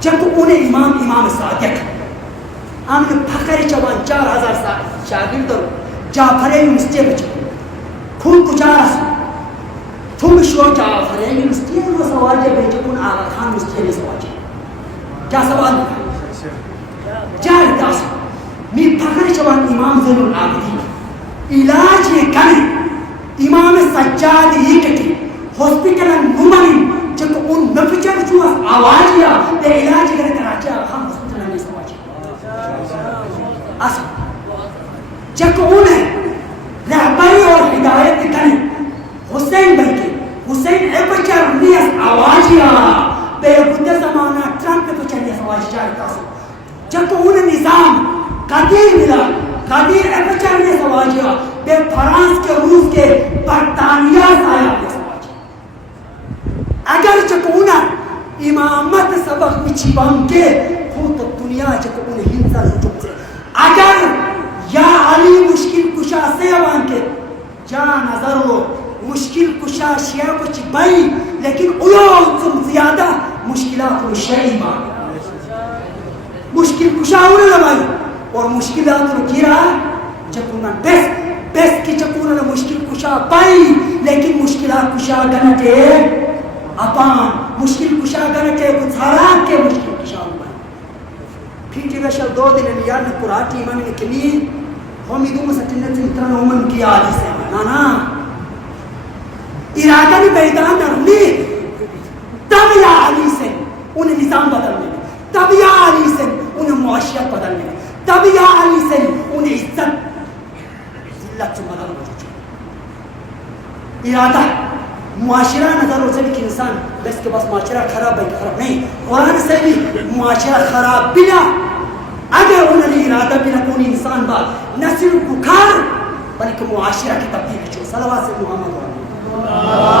جب انہیں امام صادق ہم نے پھکر چوان 4000 شاگرد جعفر یونیورسٹی بچ کھول کچارس تھوم شو جعفر یونیورسٹی میں سوال جب ہے جب ان آغا خان یونیورسٹی میں سوال کیا سوال جائے داس می پھکر چوان امام زین العابدین علاج یہ کریں امام سجاد یہ کہتے ہاسپٹل نمانی جب ان نفچر جو آواز یا دے علاج کرے کراچی ہم ہاسپٹل میں سواج اصل جب انہیں رہبری اور ہدایت کریں حسین بلکہ حسین ایپچر نیس آواز یا بے بدر زمانہ ٹرمپ تو چلیے سواج چاہتا سو جب انہیں نظام قدیر ملا قدیر ایپچر نیس آواز یا بے فرانس کے روس کے برطانیہ سایا نیس اگر چکونا امامت سبق بچی بانکے خود دنیا چکونا ہنسا رجوع سے اگر یا علی مشکل کشا سے بانکے جا نظر ہو مشکل کشا شیعہ کچھ بائی لیکن علوم تم زیادہ مشکلات و شیعی بانکے مشکل کشا ہونے لبائی اور مشکلات و گرا چکونا بیس کی چکونا مشکل کشا بائی لیکن مشکلات کشا گنٹے اپان مشکل کشا کرنے کے کچھ حالات کے مشکل کشا ہوا ہے پھر جگہ شل 2 دن نیار نے قرآن امام نے کمی ہومی دو مسجنت سے اتنا نومن کی آدھی سے نانا ارادہ نے بیدان نرمی تب یا علی سے انہیں نظام بدلنے تب یا علی سے انہیں معاشیت بدلنے تب یا علی سے انہیں عزت ذلت سے بدلنے ارادہ معاشرہ نظر ہو سکے کہ انسان بس کے پاس معاشرہ خراب ہے خراب نہیں قرآن سے بھی معاشرہ خراب بنا اگر انہوں نے ارادہ بنا کون انسان بات نہ صرف بخار بلکہ معاشرہ کی تبدیل چھو صلوات سے محمد